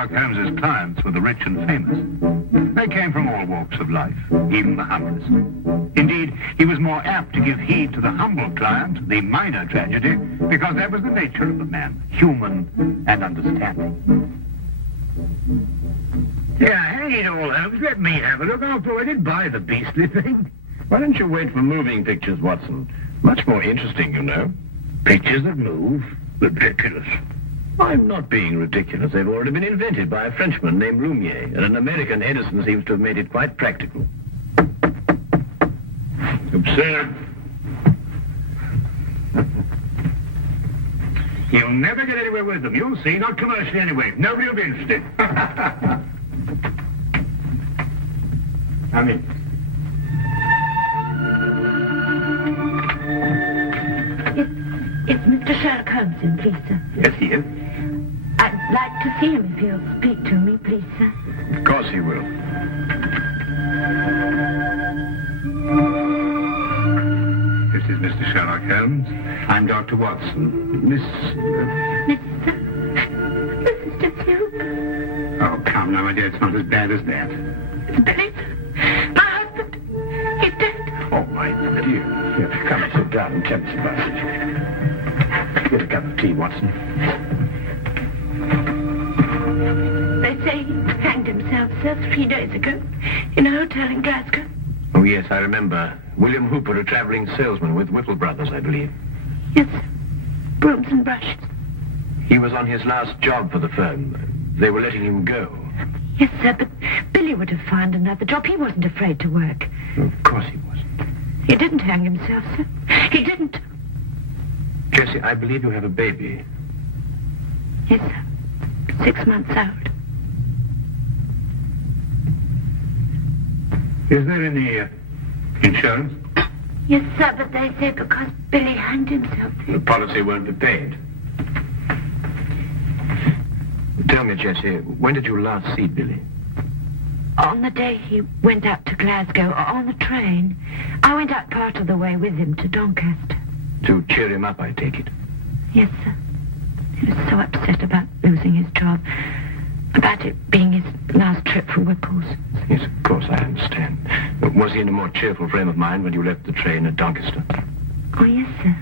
Sherlock Holmes's clients were the rich and famous. They came from all walks of life, even the humblest. Indeed, he was more apt to give heed to the humble client, the minor tragedy, because that was the nature of the man, human and understanding. Yeah, hang it all, Holmes. Let me have a look. After all, I didn't buy the beastly thing. Why don't you wait for moving pictures, Watson? Much more interesting, you know. Pictures that move? Ridiculous. I'm not being ridiculous. They've already been invented by a Frenchman named Lumiere, and an American Edison seems to have made it quite practical. Absurd. You'll never get anywhere with them. You'll see. Not commercially anyway. Nobody will be interested. Come in. It's Mr. Sherlock Holmes in, please, sir. Yes, he is. I'd like to see him if he'll speak to me, please, sir. Of course he will. This is Mr. Sherlock Holmes. I'm Dr. Watson. Miss... This is just you. Oh, come now, my dear. It's not as bad as that. It's Billy. My husband. He's dead. Oh, my dear. Here, come and sit down and tell us about it. Get a cup of tea, Watson. They say he hanged himself, sir, 3 days ago in a hotel in Glasgow. Oh, yes, I remember. William Hooper, a traveling salesman with Whittle Brothers, I believe. Yes, sir. Brooms and brushes. He was on his last job for the firm. They were letting him go. Yes, sir, but Billy would have found another job. He wasn't afraid to work. Of course he wasn't. He didn't hang himself, sir. He didn't. Jessie, I believe you have a baby. Yes, sir. 6 months old. Is there any insurance? Yes, sir, but they say because Billy hanged himself. The policy won't be paid. Tell me, Jessie, when did you last see Billy? On the day he went out to Glasgow, on the train. I went out part of the way with him to Doncaster. To cheer him up, I take it. Yes, sir. He was so upset about losing his job, about it being his last trip for Whipples. Yes, of course, I understand. Was he in a more cheerful frame of mind when you left the train at Doncaster? Oh, yes, sir.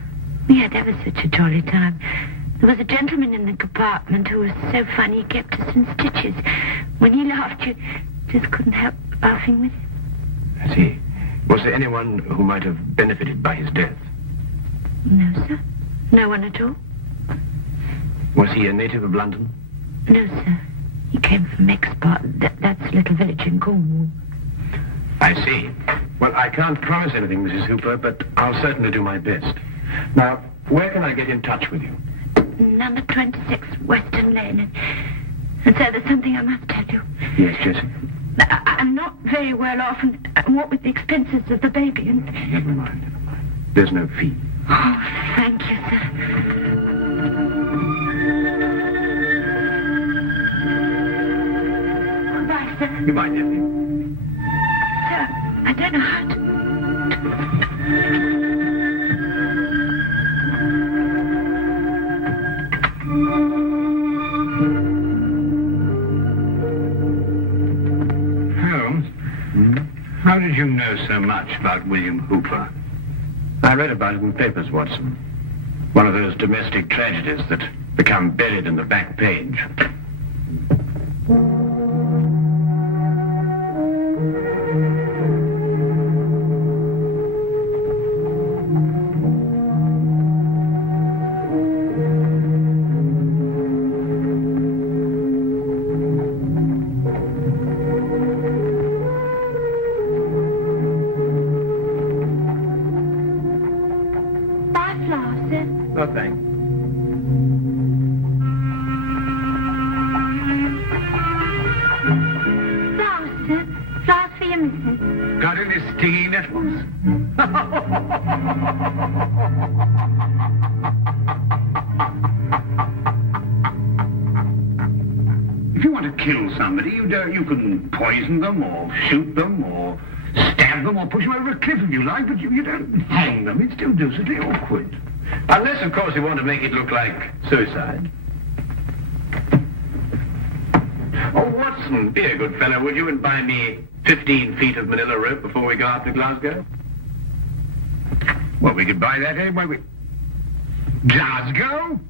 We had ever such a jolly time. There was a gentleman in the compartment who was so funny he kept us in stitches. When he laughed, you just couldn't help laughing with him. I see. Was there anyone who might have benefited by his death? No, sir. No one at all. Was he a native of London? No, sir. He came from Export. That's a little village in Cornwall. I see. Well, I can't promise anything, Mrs. Hooper, but I'll certainly do my best. Now, where can I get in touch with you? Number 26, Western Lane. And so there's something I must tell you. Yes, Jessie? I'm not very well off, and what with the expenses of the baby and... Never mind, never mind. There's no fee. Oh, thank you, sir. Goodbye, sir. Goodbye, Jessie. Sir, I don't know how to... Holmes, how did you know so much about William Hooper? I read about it in papers, Watson. One of those domestic tragedies that become buried in the back page. No, thanks. Flowers, sir. Flowers for you, missus. Got any stinging nettles? If you want to kill somebody, you can poison them or shoot them or stab them or push them over a cliff if you like, but you don't hang them. It's still deucedly awkward. Unless, of course, you want to make it look like suicide. Oh, Watson, be a good fellow, would you, and buy me 15 feet of manila rope before we go out to Glasgow? Well, we could buy that anyway. Glasgow?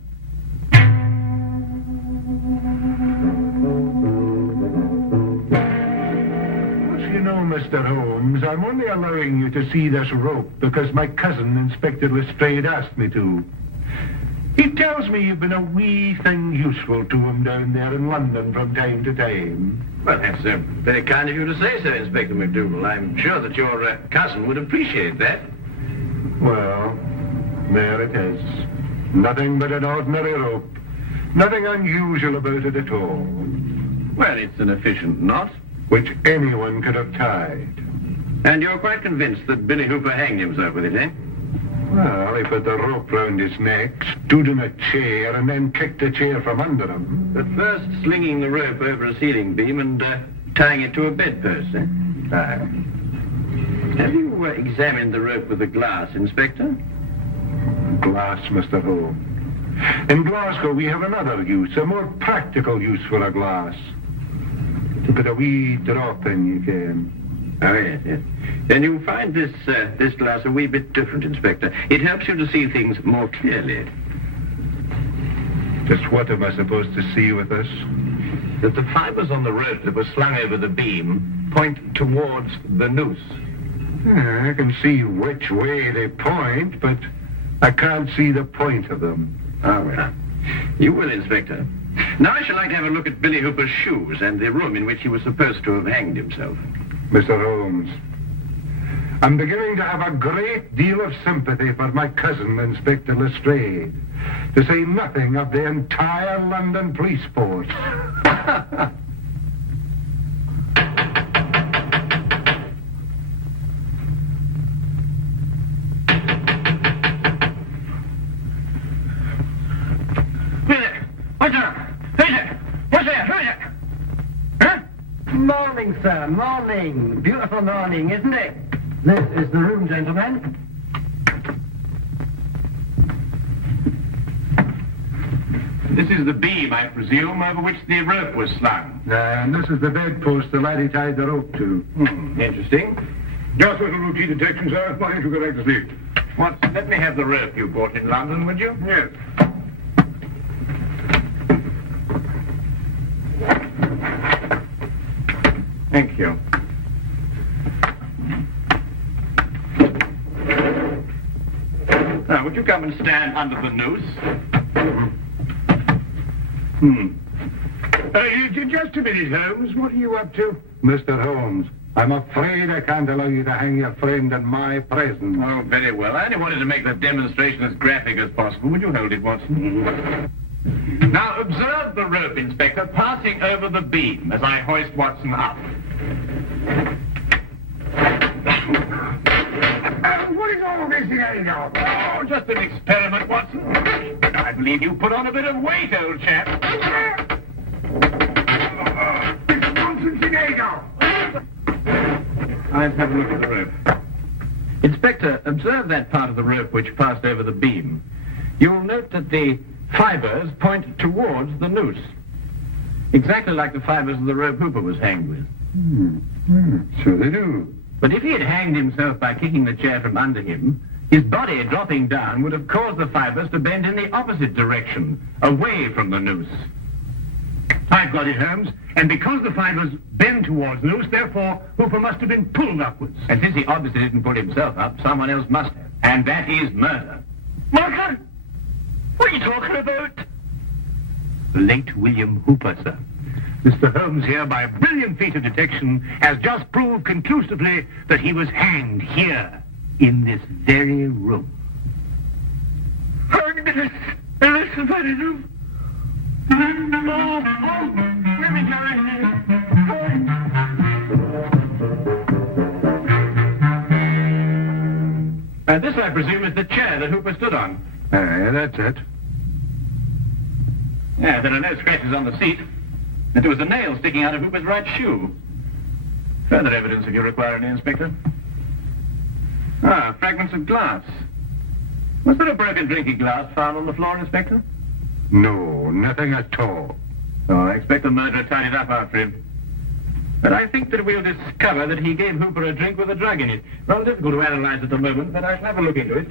You know, Mr. Holmes, I'm only allowing you to see this rope because my cousin, Inspector Lestrade, asked me to. He tells me you've been a wee thing useful to him down there in London from time to time. Well, that's very kind of you to say so, Inspector McDougal. I'm sure that your cousin would appreciate that. Well, there it is. Nothing but an ordinary rope. Nothing unusual about it at all. Well, it's an efficient knot. Which anyone could have tied. And you're quite convinced that Billy Hooper hanged himself with it, eh? Well, he put the rope round his neck, stood in a chair, and then kicked the chair from under him. But first slinging the rope over a ceiling beam and tying it to a bedpost, eh? Aye. Have you examined the rope with the glass, Inspector? Glass, Mr. Holmes. In Glasgow, we have another use, a more practical use for a glass. To put a wee drop in, you can. Oh, yes, yes. Then you'll find this glass a wee bit different, Inspector. It helps you to see things more clearly. Just what am I supposed to see with this? That the fibers on the rope that were slung over the beam point towards the noose. I can see which way they point, but I can't see the point of them. Oh, well. You will, Inspector. Now I should like to have a look at Billy Hooper's shoes and the room in which he was supposed to have hanged himself. Mr. Holmes, I'm beginning to have a great deal of sympathy for my cousin, Inspector Lestrade, to say nothing of the entire London police force. Morning, sir, morning. Beautiful morning, isn't it? This is the room, gentlemen. This is the beam, I presume, over which the rope was slung. And this is the bedpost the laddie tied the rope to. Interesting. Just a little routine detection, sir. Why don't you go back to sleep? Watson, let me have the rope you bought in London, would you? Yes. Thank you. Now, would you come and stand under the noose? Just a minute, Holmes. What are you up to? Mr. Holmes, I'm afraid I can't allow you to hang your friend in my presence. Oh, very well. I only wanted to make the demonstration as graphic as possible. Would you hold it, Watson? Now, observe the rope, Inspector, passing over the beam as I hoist Watson up. What is all this here, now? Oh, just an experiment, Watson. I believe you put on a bit of weight, old chap. It's nonsense today, now. Let's have a look at the rope. Inspector, observe that part of the rope which passed over the beam. You'll note that the fibers point towards the noose. Exactly like the fibers of the rope Hooper was hanged with. So they do. But if he had hanged himself by kicking the chair from under him, his body dropping down would have caused the fibers to bend in the opposite direction, away from the noose. I've got it, Holmes. And because the fibers bend towards the noose, therefore, Hooper must have been pulled upwards. And since he obviously didn't pull himself up, someone else must have. And that is murder. Marker! What are you talking about? The late William Hooper, sir. Mr. Holmes here, by a brilliant feat of detection, has just proved conclusively that he was hanged here, in this very room. Hanged in this very room? Let me go in here. This, I presume, is the chair that Hooper stood on. That's it. Yeah, there are no scratches on the seat. And there was a nail sticking out of Hooper's right shoe. Further evidence if you require any, Inspector. Fragments of glass. Was there a broken drinking glass found on the floor, Inspector? No, nothing at all. Oh, I expect the murderer tied it up after him. But I think that we'll discover that he gave Hooper a drink with a drug in it. Rather difficult to analyze at the moment, but I shall have a look into it.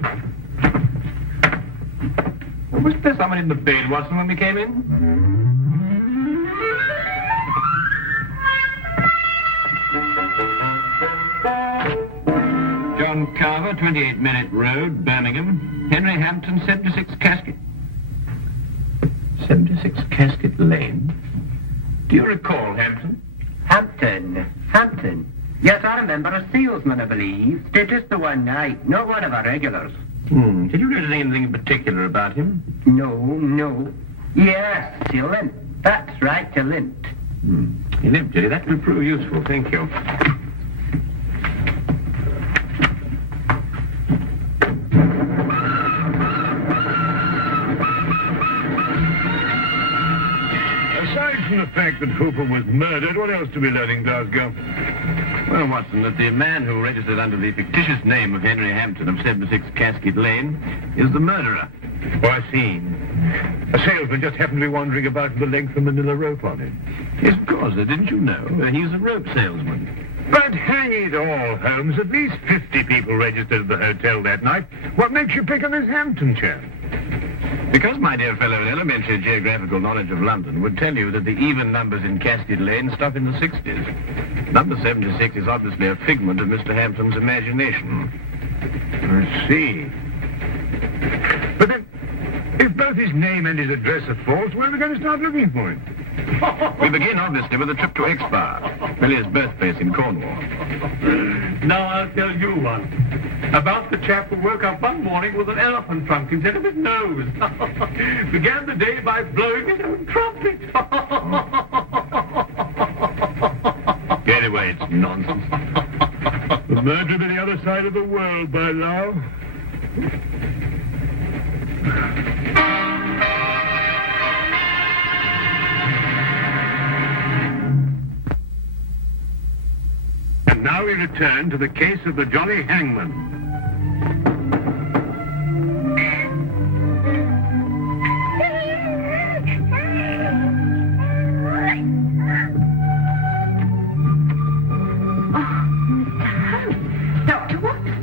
Was there someone in the bed, Watson, when we came in? John Carver, 28 Minute Road, Birmingham. Henry Hampton, 76 Casket. 76 Casket Lane? Do you recall Hampton? Hampton. Yes, I remember a salesman, I believe. Stayed just the one night. Not one of our regulars. Did you notice anything in particular about him? No. Yes, he limped. That's right, he limped. He limped, did he? That will prove useful. Thank you. Aside from the fact that Hooper was murdered, what else do we learn in Glasgow? Well, Watson, that the man who registered under the fictitious name of Henry Hampton of 76 Casket Lane is the murderer. Oh, I see. A salesman just happened to be wandering about with a length of manila rope on him. Yes, of course. Didn't you know? He's a rope salesman. But hang it all, Holmes, at least 50 people registered at the hotel that night. What makes you pick on this Hampton chap? Because, my dear fellow, an elementary geographical knowledge of London would tell you that the even numbers in Casket Lane stop in the 60s. Number 76 is obviously a figment of Mr. Hampton's imagination. I see. But then, if both his name and his address are false, where are we going to start looking for him? We begin, obviously, with a trip to Exeter, Billy's birthplace in Cornwall. Now I'll tell you one. About the chap who woke up one morning with an elephant trunk instead of his nose. Began the day by blowing his own trumpet. Anyway, it's nonsense. The murderer on the other side of the world, by love. And now we return to the case of the Jolly Hangman.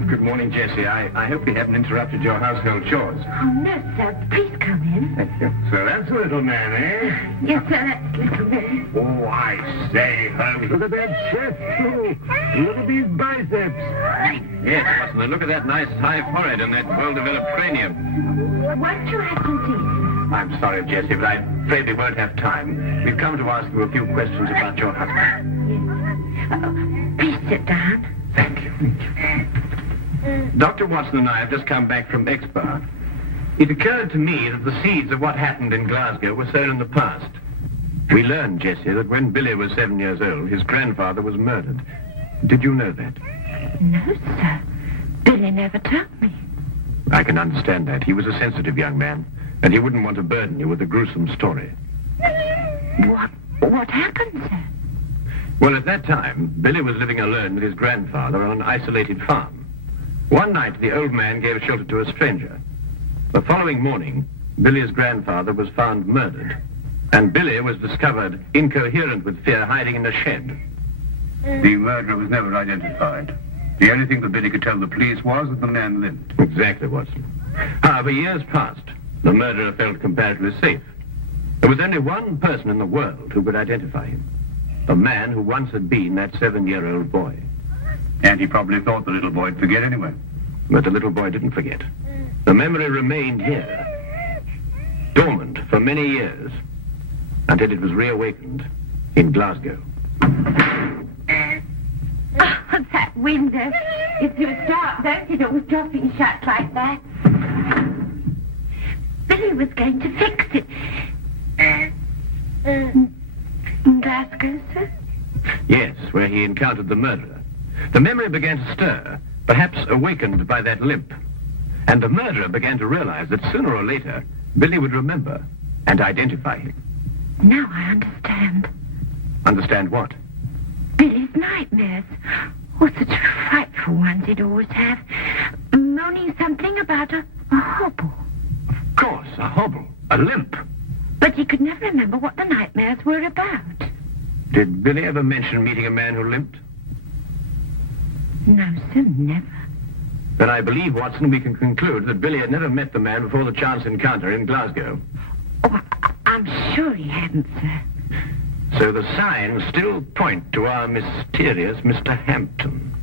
Good morning, Jessie. I hope we haven't interrupted your household chores. Oh, no, sir. Please come in. Thank you. So that's the little man, eh? Yes, sir, that's little Billy. Oh, I say, Holmes, look at that chest, too. Look at these biceps. Yes, Watson, and look at that nice high forehead and that well-developed cranium. Won't you have some tea? I'm sorry, Jessie, but I'm afraid we won't have time. We've come to ask you a few questions about your husband. Yes. Please sit down. Thank you. Dr. Watson and I have just come back from Exeter. It occurred to me that the seeds of what happened in Glasgow were sown in the past. We learned, Jessie, that when Billy was 7 years old, his grandfather was murdered. Did you know that? No, sir. Billy never told me. I can understand that. He was a sensitive young man, and he wouldn't want to burden you with a gruesome story. What happened, sir? Well, at that time, Billy was living alone with his grandfather on an isolated farm. One night, the old man gave shelter to a stranger. The following morning, Billy's grandfather was found murdered, and Billy was discovered incoherent with fear, hiding in a shed. The murderer was never identified. The only thing that Billy could tell the police was that the man lived. Exactly, Watson. However, years passed. The murderer felt comparatively safe. There was only one person in the world who could identify him. The man who once had been that 7-year-old boy. And he probably thought the little boy'd forget anyway. But the little boy didn't forget. The memory remained here, dormant for many years, until it was reawakened in Glasgow. Oh, that window. It was dark, don't it? It was dropping shut like that. Billy was going to fix it. In Glasgow, sir? Yes, where he encountered the murderer. The memory began to stir, perhaps awakened by that limp. And the murderer began to realize that sooner or later, Billy would remember and identify him. Now I understand. Understand what? Billy's nightmares. Oh, such frightful ones he'd always have. Moaning something about a hobble. Of course, a hobble, a limp. But but he could never remember what the nightmares were about. Did Billy ever mention meeting a man who limped? No, sir, never. Then I believe, Watson, we can conclude that Billy had never met the man before the chance encounter in Glasgow. Oh, I'm sure he hadn't, sir. So the signs still point to our mysterious Mr. Hampton.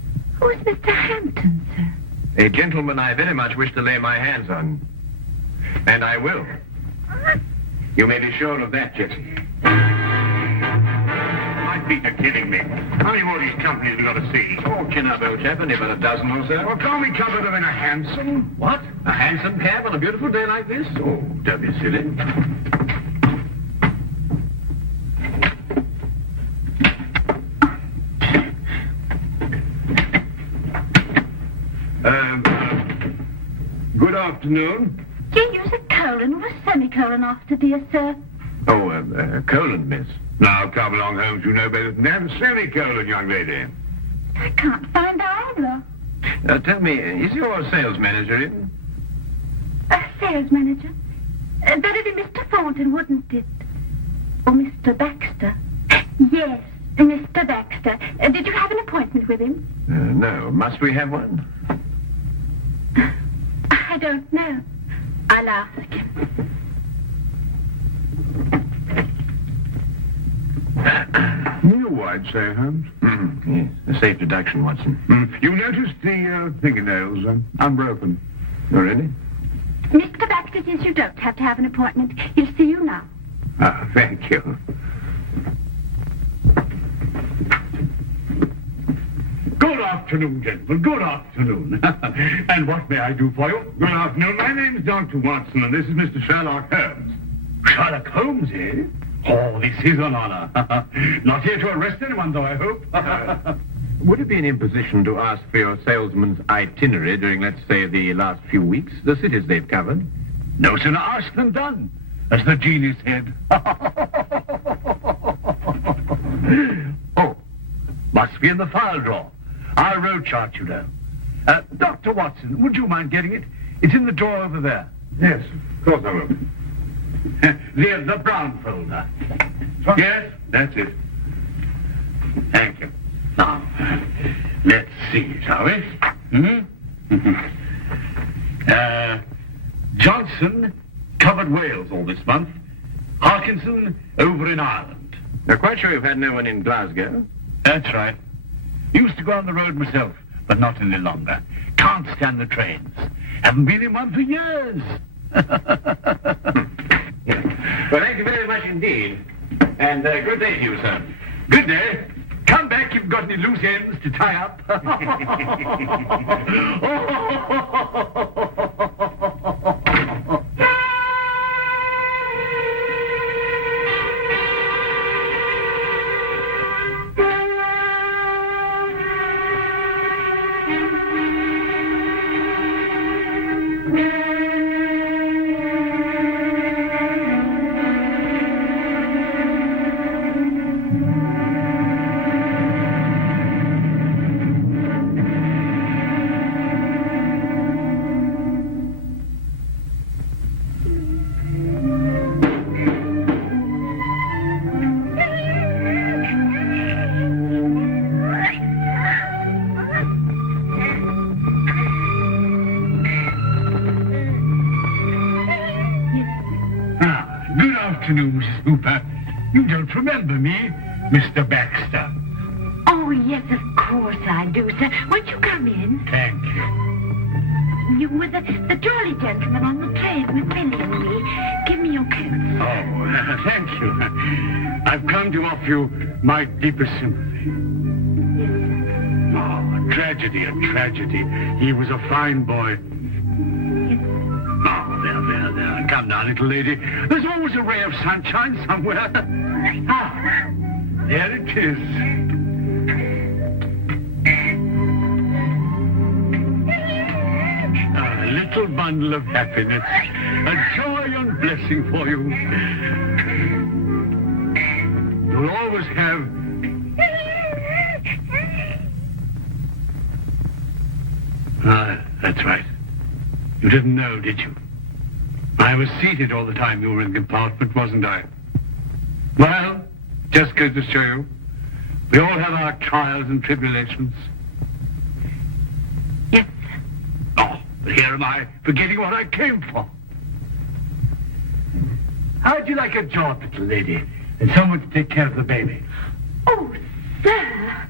Who's Mr. Hampton, sir? A gentleman I very much wish to lay my hands on. And I will. You may be sure of that, Jesse. My feet are killing me. How many more of these companies we got to see? Oh, chin up, old chap, only about a dozen or so. Well, can't we cover them in a hansom? What? A hansom cab on a beautiful day like this? Oh, don't be silly. Good afternoon. Do you use a colon or a semicolon after dear, sir? Oh, colon, miss. Now, come along, Holmes. You know better than that. Semicolon, young lady. I can't find either. Tell me, is your sales manager in? A sales manager? That'd be Mr. Thornton, wouldn't it? Or Mr. Baxter? Yes, Mr. Baxter. Did you have an appointment with him? No. Must we have one? I don't know. I'll ask him. New, I'd say, Holmes. Yes, a safe deduction, Watson. You noticed the fingernails unbroken. Oh, really? Mr. Baxter says you don't have to have an appointment. He'll see you now. Ah, thank you. Good afternoon, gentlemen. Good afternoon. And what may I do for you? Good afternoon. My name's Dr. Watson, and this is Mr. Sherlock Holmes. Sherlock Holmes, eh? Oh, this is an honor. Not here to arrest anyone, though, I hope. Would it be an imposition to ask for your salesman's itinerary during, let's say, the last few weeks? The cities they've covered? No sooner asked than done, as the genie said. Oh, must be in the file drawer. Our road chart, you know. Dr. Watson, would you mind getting it? It's in the drawer over there. Yes, of course I will. The brown folder. Yes, that's it. Thank you. Now, let's see, shall we? Johnson covered Wales all this month. Harkinson over in Ireland. Now, quite sure you've had no one in Glasgow? That's right. Used to go on the road myself, but not any longer. Can't stand the trains. Haven't been in one for years. Well, thank you very much indeed. And good day to you, sir. Good day. Come back if you've got any loose ends to tie up. Afternoon, Mrs. Hooper. You don't remember me, Mr. Baxter. Oh, yes, of course I do, sir. Won't you come in? Thank you. You were the jolly gentleman on the train with Billy and me. Give me your coat. Oh, thank you. I've come to offer you my deepest sympathy. Yes, sir. Oh, a tragedy. He was a fine boy. Oh, there. Come now, little lady. There's always a ray of sunshine somewhere. Ah, there it is. A little bundle of happiness. A joy and blessing for you. You'll always have... Ah, that's right. You didn't know, did you? I was seated all the time you were in the compartment, wasn't I? Well, just goes to show you, we all have our trials and tribulations. Yes. Oh, but here am I, forgetting what I came for. How'd you like a job, little lady, and someone to take care of the baby? Oh, sir.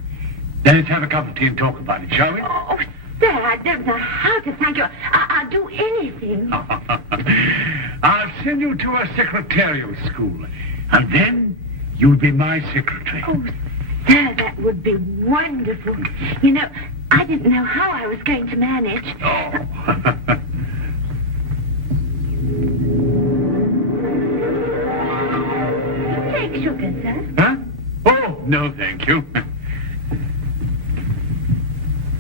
Then let's have a cup of tea and talk about it, shall we? Oh, sir, I don't know how to thank you. I'll do anything. I'll send you to a secretarial school, and then you'll be my secretary. Oh, sir, that would be wonderful. You know, I didn't know how I was going to manage. Oh. Take sugar, sir. Huh? Oh, no, thank you.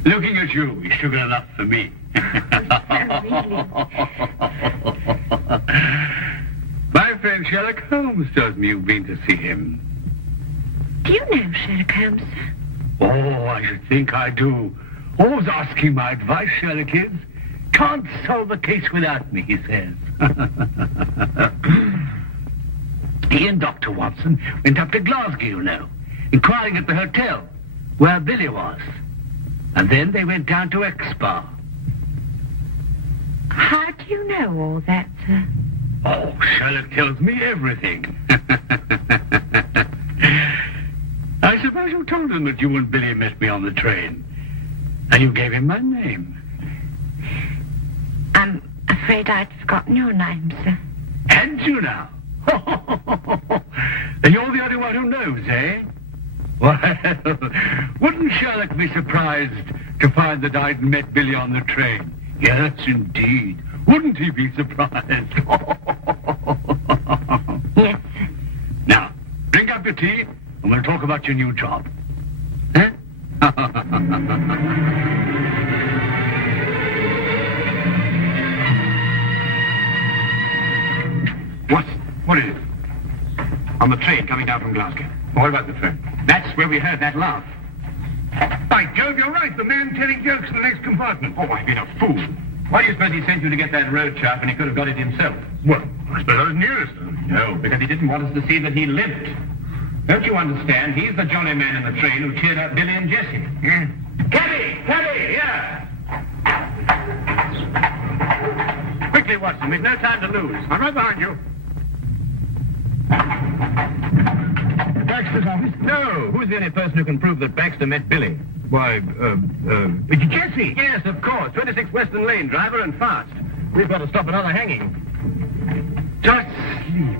Looking at you is sugar enough for me. My friend Sherlock Holmes tells me you've been to see him. Do you know Sherlock Holmes, sir? Oh, I should think I do. Always asking my advice, Sherlock is. Can't solve a case without me, he says. He and Dr. Watson went up to Glasgow, you know, inquiring at the hotel where Billy was. And then they went down to Expa. How do you know all that, sir? Oh, Sherlock tells me everything. I suppose you told him that you and Billy met me on the train. And you gave him my name. I'm afraid I'd forgotten your name, sir. And you now? And you're the only one who knows, eh? Well, wouldn't Sherlock be surprised to find that I'd met Billy on the train? Yes, indeed. Wouldn't he be surprised? Yes, sir. Now, bring up your tea, and we'll talk about your new job. Huh? What is it? On the train coming down from Glasgow. What about the train? That's where we heard that laugh. By Jove, you're right. The man telling jokes in the next compartment. Oh, I've been a fool. Why do you suppose he sent you to get that road chaff when he could have got it himself? Well, I suppose I was nearest. No, because he didn't want us to see that he limped. Don't you understand? He's the jolly man in the train who cheered up Billy and Jessie. Cabby! Cabby! Here! Quickly, Watson. We've no time to lose. I'm right behind you. Baxter's office? No. Who's the only person who can prove that Baxter met Billy? Why, Jessie! Yes, of course. 26 Western Lane, driver and fast. We've got to stop another hanging. Just sleep.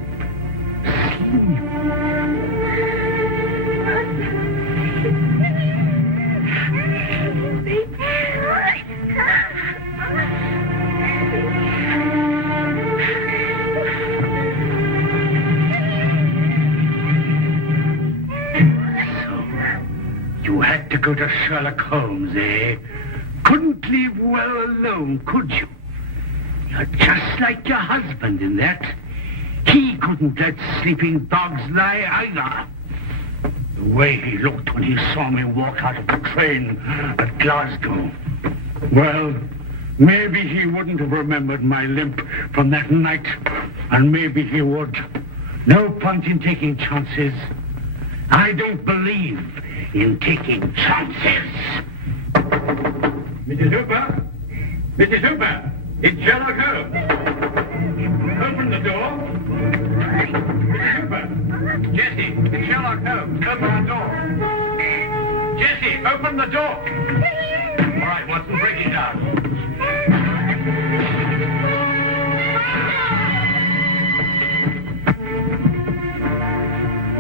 You had to go to Sherlock Holmes, eh? Couldn't leave well alone, could you? You're just like your husband in that. He couldn't let sleeping dogs lie either. The way he looked when he saw me walk out of the train at Glasgow. Well, maybe he wouldn't have remembered my limp from that night, and maybe he would. No point in taking chances. I don't believe in taking chances. Mrs. Hooper? Mrs. Hooper! It's Sherlock Holmes. Open the door. Mrs. Hooper! Jessie, it's Sherlock Holmes. Open the door. Jessie, open the door. All right, Watson, break it down.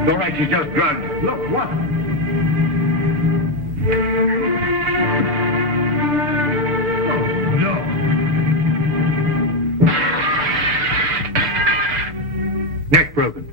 All right, she's just drugged. Look, what? No. Neck broken.